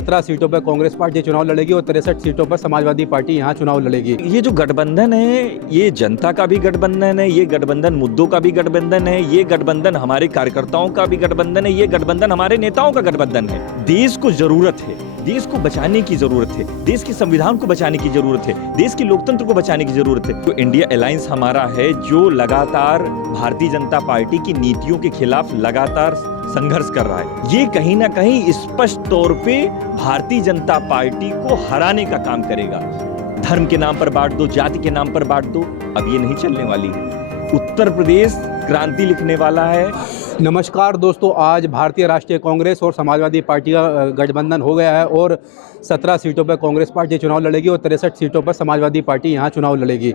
17 सीटों पर कांग्रेस पार्टी चुनाव लड़ेगी और 63 सीटों पर समाजवादी पार्टी यहाँ चुनाव लड़ेगी। ये जो गठबंधन है, ये जनता का भी गठबंधन है, ये गठबंधन मुद्दों का भी गठबंधन है, ये गठबंधन हमारे कार्यकर्ताओं का भी गठबंधन है, ये गठबंधन हमारे नेताओं का गठबंधन है। देश को जरूरत है, देश को बचाने की जरूरत है, देश के संविधान को बचाने की जरूरत है, देश के लोकतंत्र को बचाने की जरूरत है। तो इंडिया अलायंस हमारा है, जो लगातार भारतीय जनता पार्टी की नीतियों के खिलाफ लगातार संघर्ष कर रहा है। ये कहीं ना कहीं स्पष्ट तौर पे भारतीय जनता पार्टी को हराने का काम करेगा। धर्म के नाम पर बांट दो, जाति के नाम पर बांट दो, अब ये नहीं चलने वाली है। उत्तर प्रदेश क्रांति लिखने वाला है। नमस्कार दोस्तों, आज भारतीय राष्ट्रीय कांग्रेस और समाजवादी पार्टी का गठबंधन हो गया है और 17 सीटों पर कांग्रेस पार्टी चुनाव लड़ेगी और 63 सीटों पर समाजवादी पार्टी यहाँ चुनाव लड़ेगी।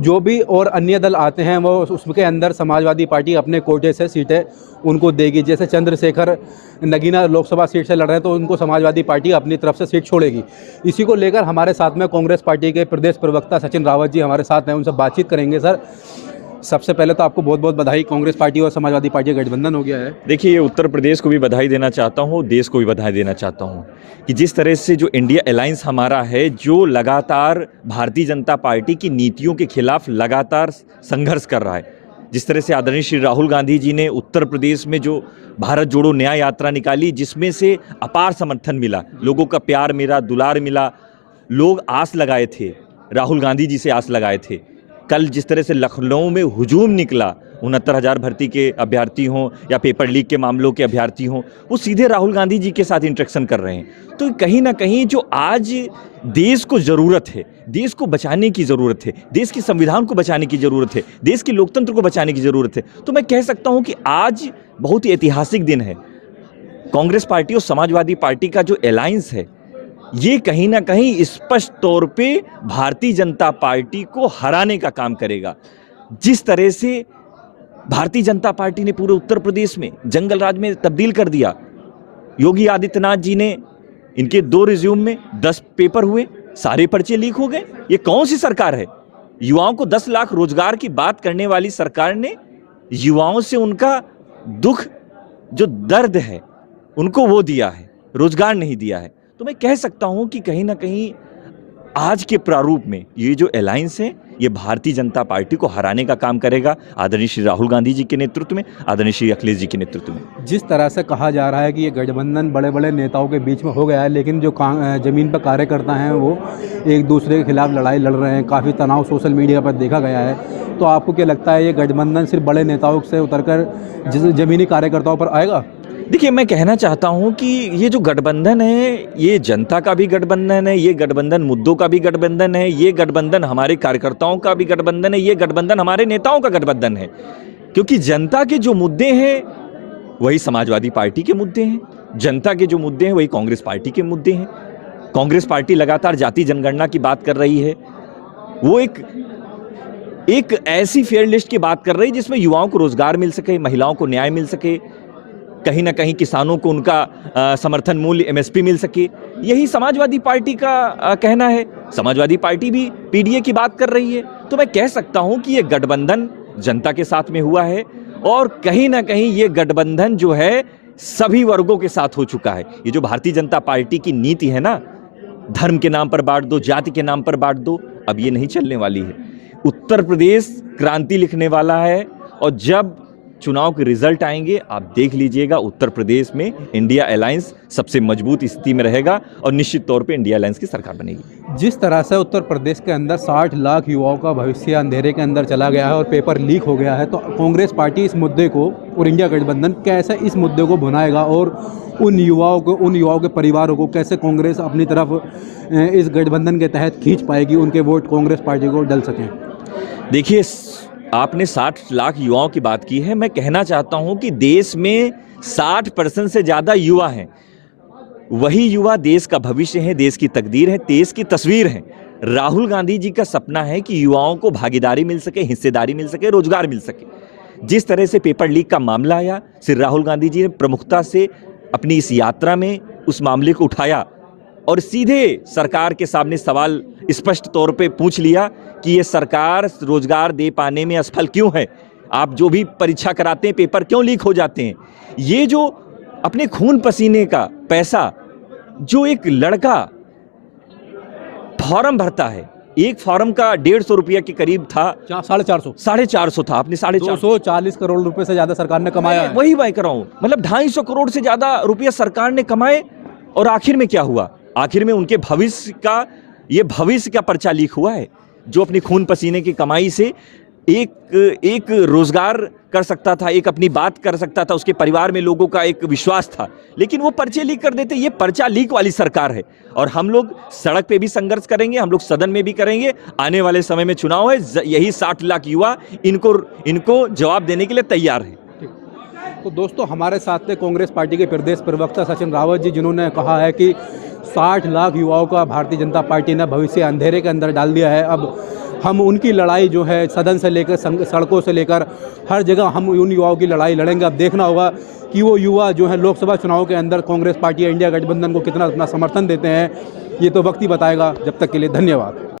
जो भी और अन्य दल आते हैं वो उसके अंदर समाजवादी पार्टी अपने कोटे से सीटें उनको देगी। जैसे चंद्रशेखर नगीना लोकसभा सीट से लड़ रहे हैं तो उनको समाजवादी पार्टी अपनी तरफ से सीट छोड़ेगी। इसी को लेकर हमारे साथ में कांग्रेस पार्टी के प्रदेश प्रवक्ता सचिन रावत जी हमारे साथ हैं, उनसे बातचीत करेंगे। सर, सबसे पहले तो आपको बहुत बहुत बधाई, कांग्रेस पार्टी और समाजवादी पार्टी का गठबंधन हो गया है। देखिए, उत्तर प्रदेश को भी बधाई देना चाहता हूँ, देश को भी बधाई देना चाहता हूँ कि जिस तरह से जो इंडिया अलायंस हमारा है, जो लगातार भारतीय जनता पार्टी की नीतियों के खिलाफ लगातार संघर्ष कर रहा है। जिस तरह से आदरणीय श्री राहुल गांधी जी ने उत्तर प्रदेश में जो भारत जोड़ो न्याय यात्रा निकाली, जिसमें से अपार समर्थन मिला, लोगों का प्यार मिला, दुलार मिला, लोग आस लगाए थे, राहुल गांधी जी से आस लगाए थे। कल जिस तरह से लखनऊ में हुजूम निकला, 69,000 भर्ती के अभ्यर्थी हों या पेपर लीक के मामलों के अभ्यर्थी हों, वो सीधे राहुल गांधी जी के साथ इंटरेक्शन कर रहे हैं। तो कहीं ना कहीं जो आज देश को ज़रूरत है, देश को बचाने की ज़रूरत है, देश के संविधान को बचाने की ज़रूरत है, देश के लोकतंत्र को बचाने की ज़रूरत है। तो मैं कह सकता हूँ कि आज बहुत ही ऐतिहासिक दिन है। कांग्रेस पार्टी और समाजवादी पार्टी का जो अलायंस है, ये कहीं ना कहीं स्पष्ट तौर पे भारतीय जनता पार्टी को हराने का काम करेगा। जिस तरह से भारतीय जनता पार्टी ने पूरे उत्तर प्रदेश में जंगल राज में तब्दील कर दिया, योगी आदित्यनाथ जी ने इनके 2 रिज्यूम में 10 पेपर हुए, सारे पर्चे लीक हो गए। ये कौन सी सरकार है? युवाओं को 10 लाख रोजगार की बात करने वाली सरकार ने युवाओं से उनका दुख, जो दर्द है, उनको वो दिया है, रोजगार नहीं दिया है। तो मैं कह सकता हूं कि कहीं ना कहीं आज के प्रारूप में ये जो अलायंस है, ये भारतीय जनता पार्टी को हराने का काम करेगा, आदरणीय श्री राहुल गांधी जी के नेतृत्व में, आदरणीय श्री अखिलेश जी के नेतृत्व में। जिस तरह से कहा जा रहा है कि ये गठबंधन बड़े बड़े नेताओं के बीच में हो गया है, लेकिन जो जमीन पर कार्यकर्ता हैं वो एक दूसरे के खिलाफ लड़ाई लड़ रहे हैं, काफ़ी तनाव सोशल मीडिया पर देखा गया है। तो आपको क्या लगता है, ये गठबंधन सिर्फ बड़े नेताओं से उतरकर जमीनी कार्यकर्ताओं पर आएगा? देखिए, मैं कहना चाहता हूं कि ये जो गठबंधन है, ये जनता का भी गठबंधन है, ये गठबंधन मुद्दों का भी गठबंधन है, ये गठबंधन हमारे कार्यकर्ताओं का भी गठबंधन है, ये गठबंधन हमारे नेताओं का गठबंधन है। क्योंकि जनता के जो मुद्दे हैं वही समाजवादी पार्टी के मुद्दे हैं, जनता के जो मुद्दे हैं वही कांग्रेस पार्टी के मुद्दे हैं। कांग्रेस पार्टी लगातार जाति जनगणना की बात कर रही है, वो एक ऐसी फेयर लिस्ट की बात कर रही है जिसमें युवाओं को रोजगार मिल सके, महिलाओं को न्याय मिल सके, कहीं ना कहीं किसानों को उनका समर्थन मूल्य एमएसपी मिल सके। यही समाजवादी पार्टी का कहना है। समाजवादी पार्टी भी पीडीए की बात कर रही है। तो मैं कह सकता हूं कि ये गठबंधन जनता के साथ में हुआ है और कहीं ना कहीं ये गठबंधन जो है सभी वर्गों के साथ हो चुका है। ये जो भारतीय जनता पार्टी की नीति है ना, धर्म के नाम पर बांट दो, जाति के नाम पर बांट दो, अब ये नहीं चलने वाली है। उत्तर प्रदेश क्रांति लिखने वाला है और जब चुनाव के रिजल्ट आएंगे, आप देख लीजिएगा, उत्तर प्रदेश में इंडिया अलायंस सबसे मजबूत स्थिति में रहेगा और निश्चित तौर पे इंडिया अलायंस की सरकार बनेगी। जिस तरह से उत्तर प्रदेश के अंदर 60 लाख युवाओं का भविष्य अंधेरे के अंदर चला गया है और पेपर लीक हो गया है, तो कांग्रेस पार्टी इस मुद्दे को और इंडिया गठबंधन कैसे इस मुद्दे को भुनाएगा और उन युवाओं के परिवारों को कैसे कांग्रेस अपनी तरफ इस गठबंधन के तहत खींच पाएगी, उनके वोट कांग्रेस पार्टी को डल सकें? देखिए, आपने 60 लाख युवाओं की बात की है। मैं कहना चाहता हूं कि देश में 60% से ज़्यादा युवा हैं। वही युवा देश का भविष्य है, देश की तकदीर है, देश की तस्वीर है। राहुल गांधी जी का सपना है कि युवाओं को भागीदारी मिल सके, हिस्सेदारी मिल सके, रोजगार मिल सके। जिस तरह से पेपर लीक का मामला आया, श्री राहुल गांधी जी ने प्रमुखता से अपनी इस यात्रा में उस मामले को उठाया और सीधे सरकार के सामने सवाल स्पष्ट तौर पे पूछ लिया कि ये सरकार रोजगार दे पाने में असफल क्यों है? आप जो भी परीक्षा कराते हैं, पेपर क्यों लीक हो जाते हैं? ये जो अपने खून पसीने का पैसा जो एक लड़का फॉर्म भरता है, एक फॉर्म का 150 रुपया के करीब था, 450 450 था, आपने 450 240 करोड़ रुपए से ज्यादा सरकार ने कमाया है। वही बात कर रहा हूं, मतलब 250 करोड़ से ज्यादा रुपया सरकार ने कमाए, और आखिर में क्या हुआ? आखिर में उनके भविष्य का पर्चा लीक हुआ है। जो अपनी खून पसीने की कमाई से एक रोजगार कर सकता था, एक अपनी बात कर सकता था, उसके परिवार में लोगों का एक विश्वास था, लेकिन वो पर्चे लीक कर देते। ये पर्चा लीक वाली सरकार है, और हम लोग सड़क पे भी संघर्ष करेंगे, हम लोग सदन में भी करेंगे। आने वाले समय में चुनाव है, यही 60 लाख युवा इनको जवाब देने के लिए तैयार है। तो दोस्तों, हमारे साथ थे कांग्रेस पार्टी के प्रदेश प्रवक्ता सचिन रावत जी, जिन्होंने कहा है कि 60 लाख युवाओं का भारतीय जनता पार्टी ने भविष्य अंधेरे के अंदर डाल दिया है। अब हम उनकी लड़ाई जो है सदन से लेकर सड़कों से लेकर हर जगह हम उन युवाओं की लड़ाई लड़ेंगे। अब देखना होगा कि वो युवा जो है लोकसभा चुनाव के अंदर कांग्रेस पार्टी या इंडिया गठबंधन को कितना अपना समर्थन देते हैं। ये तो वक्त ही बताएगा। जब तक के लिए धन्यवाद।